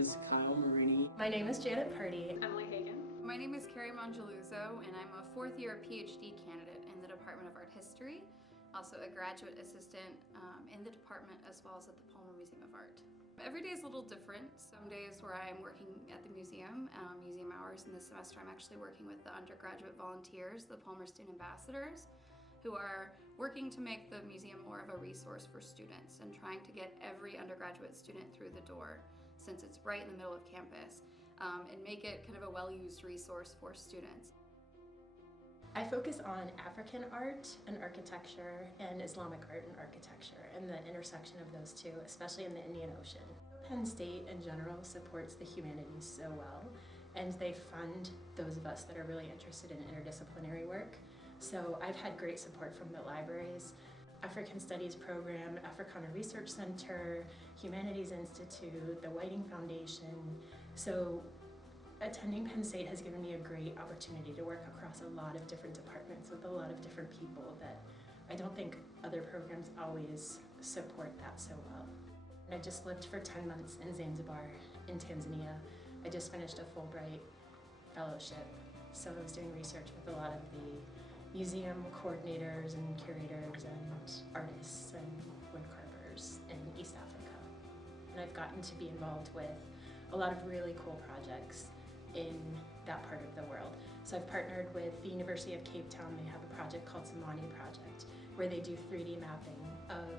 is Kyle Marini. My name is Janet Purdy. Emily Hagan. My name is Carrie Mongeluzzo, and I'm a fourth-year PhD candidate in the Department of Art History, also a graduate assistant in the department as well as at the Palmer Museum of Art. Every day is a little different. Some days where I'm working at the museum, museum hours, and this semester I'm actually working with the undergraduate volunteers, the Palmer Student Ambassadors, who are working to make the museum more of a resource for students and trying to get every undergraduate student through the door, since it's right in the middle of campus, and make it kind of a well-used resource for students. I focus on African art and architecture and Islamic art and architecture and the intersection of those two, especially in the Indian Ocean. Penn State in general supports the humanities so well, and they fund those of us that are really interested in interdisciplinary work. So I've had great support from the libraries, African Studies Program, Africana Research Center, Humanities Institute, the Whiting Foundation. So attending Penn State has given me a great opportunity to work across a lot of different departments with a lot of different people that I don't think other programs always support that so well. I just lived for 10 months in Zanzibar in Tanzania. I just finished a Fulbright fellowship, so I was doing research with a lot of the museum coordinators and curators and artists and wood carvers in East Africa. And I've gotten to be involved with a lot of really cool projects in that part of the world. So I've partnered with the University of Cape Town. They have a project called Samani Project, where they do 3D mapping of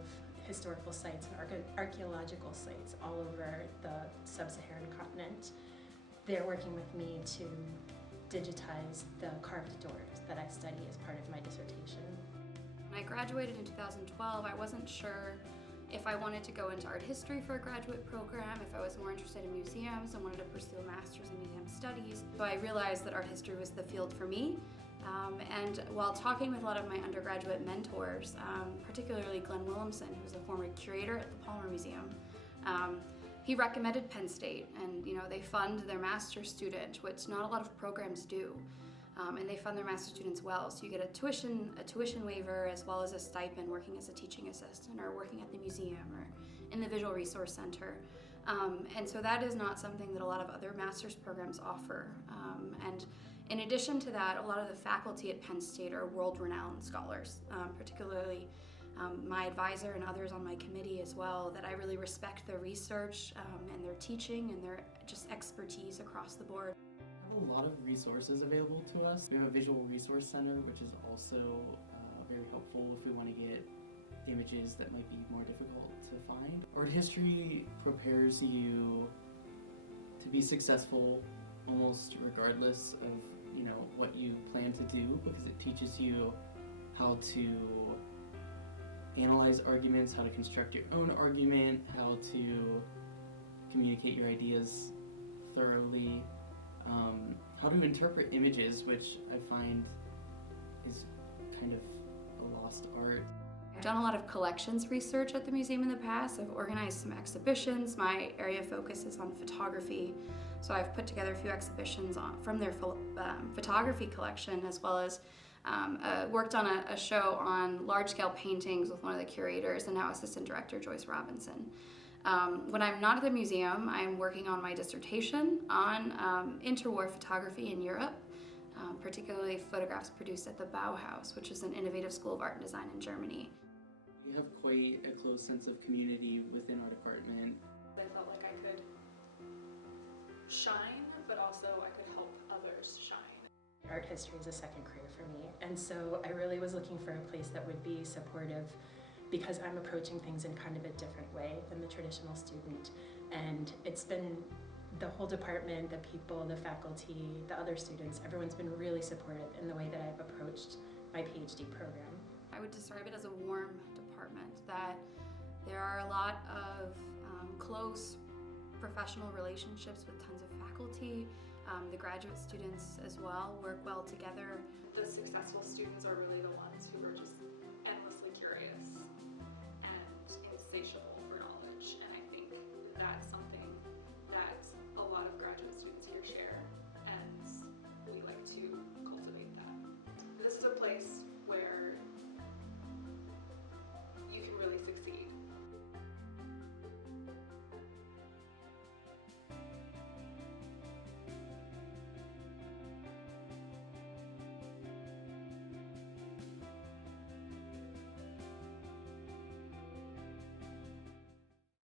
historical sites and archaeological sites all over the sub-Saharan continent. They're working with me to digitize the carved doors that I study as part of my dissertation. When I graduated in 2012, I wasn't sure if I wanted to go into art history for a graduate program, if I was more interested in museums and wanted to pursue a master's in museum studies. So I realized that art history was the field for me. And while talking with a lot of my undergraduate mentors, particularly Glenn Williamson, who was a former curator at the Palmer Museum, he recommended Penn State, and they fund their master's student, which not a lot of programs do. And they fund their master's students well, so you get a tuition waiver as well as a stipend working as a teaching assistant or working at the museum or in the Visual Resource Center. And so that is not something that a lot of other master's programs offer. And in addition to that, a lot of the faculty at Penn State are world-renowned scholars, particularly my advisor and others on my committee as well, that I really respect their research and their teaching and their just expertise across the board. We have a lot of resources available to us. We have a Visual Resource Center, which is also very helpful if we want to get images that might be more difficult to find. Art history prepares you to be successful almost regardless of what you plan to do, because it teaches you how to analyze arguments, how to construct your own argument, how to communicate your ideas thoroughly, how to interpret images, which I find is kind of a lost art. I've done a lot of collections research at the museum in the past. I've organized some exhibitions. My area of focus is on photography, so I've put together a few exhibitions from their photography collection, as well as worked on a show on large-scale paintings with one of the curators and now assistant director Joyce Robinson. When I'm not at the museum, I'm working on my dissertation on interwar photography in Europe, particularly photographs produced at the Bauhaus, which is an innovative school of art and design in Germany. We have quite a close sense of community within our department. I felt like I could shine, but also I could help others shine. Art history is a second career for me, and so I really was looking for a place that would be supportive, because I'm approaching things in kind of a different way than the traditional student. And it's been the whole department, the people, the faculty, the other students, everyone's been really supportive in the way that I've approached my PhD program. I would describe it as a warm department, that there are a lot of close professional relationships with tons of faculty. The graduate students as well work well together. The successful students are really the ones who are just